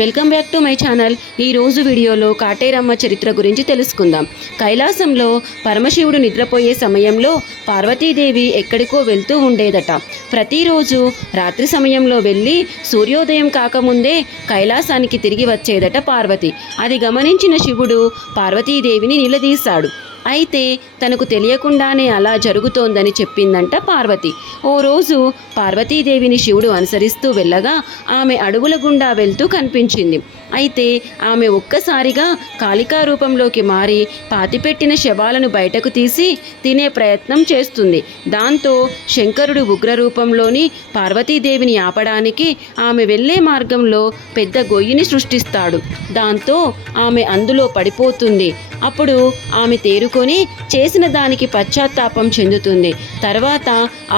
Welcome back to my channel. ఈ రోజు వీడియోలో కాటేరమ్మ చరిత్ర గురించి తెలుసుకుందాం. కైలాసంలో పరమశివుడు నిద్రపోయే సమయంలో పార్వతీదేవి ఎక్కడికో వెళ్తూ ఉండేదట. ప్రతిరోజు రాత్రి సమయంలో వెళ్ళి సూర్యోదయం కాకముందే కైలాసానికి తిరిగి వచ్చేదట పార్వతి. అది గమనించిన శివుడు పార్వతీదేవిని నిలదీశాడు. అయితే తనకు తెలియకుండానే అలా జరుగుతోందని చెప్పిందంట పార్వతి. ఓ రోజు పార్వతీదేవిని శివుడు అనుసరిస్తూ వెళ్ళగా ఆమె అడుగుల గుండా వెళ్తూ కనిపించింది. అయితే ఆమె ఒక్కసారిగా కాళికా రూపంలోకి మారి పాతిపెట్టిన శవాలను బయటకు తీసి తినే ప్రయత్నం చేస్తుంది. దాంతో శంకరుడు ఉగ్ర రూపంలోని పార్వతీదేవిని ఆపడానికి ఆమె వెళ్ళే మార్గంలో పెద్ద గొయ్యిని సృష్టిస్తాడు. దాంతో ఆమె అందులో పడిపోతుంది. అప్పుడు ఆమె తేరు తేరుకొని చేసిన దానికి పశ్చాత్తాపం చెందుతుంది. తర్వాత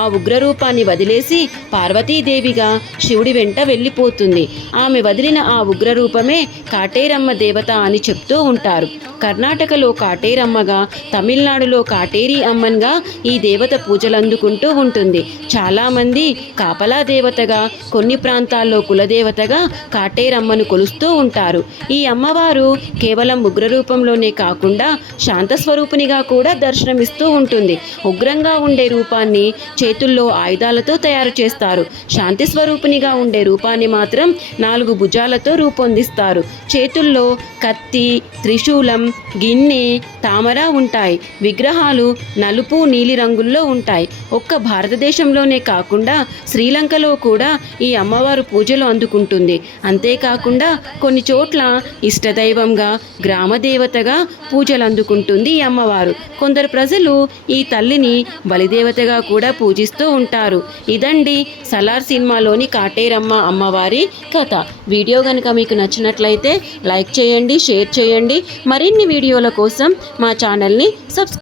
ఆ ఉగ్రరూపాన్ని వదిలేసి పార్వతీదేవిగా శివుడి వెంట వెళ్ళిపోతుంది. ఆమె వదిలిన ఆ ఉగ్రరూపమే కాటేరమ్మ దేవత అని చెప్తూ ఉంటారు. కర్ణాటకలో కాటేరమ్మగా తమిళనాడులో కాటేరి అమ్మన్గా ఈ దేవత పూజలు అందుకుంటూ ఉంటుంది. చాలామంది కాపలా దేవతగా కొన్ని ప్రాంతాల్లో కులదేవతగా కాటేరమ్మను కొలుస్తూ ఉంటారు. ఈ అమ్మవారు కేవలం ఉగ్రరూపంలోనే కాకుండా శాంత స్వరూపినిగా కూడా దర్శనమిస్తూ ఉంటుంది. ఉగ్రంగా ఉండే రూపాన్ని చేతుల్లో ఆయుధాలతో తయారు చేస్తారు. శాంతి స్వరూపినిగా ఉండే రూపాన్ని మాత్రం నాలుగు భుజాలతో రూపొందిస్తారు. చేతుల్లో కత్తి త్రిశూలం గిన్నె తామర ఉంటాయి. విగ్రహాలు నలుపు నీలి రంగుల్లో ఉంటాయి. ఒక్క భారతదేశంలోనే కాకుండా శ్రీలంకలో కూడా ఈ అమ్మవారు పూజలు అందుకుంటుంది. అంతేకాకుండా కొన్ని చోట్ల ఇష్టదైవంగా గ్రామదేవతగా పూజలు అందుకుంటుంది ఈ అమ్మవారు. కొందరు ప్రజలు ఈ తల్లిని బలిదేవతగా కూడా పూజిస్తూ ఉంటారు. ఇదండి సలార్ సినిమాలోని కాటేరమ్మ అమ్మవారి కథ. వీడియో కనుక మీకు నచ్చినట్లయితే లైక్ చేయండి షేర్ చేయండి. మరిన్ని వీడియోల కోసం మా ఛానల్ని సబ్స్క్రైబ్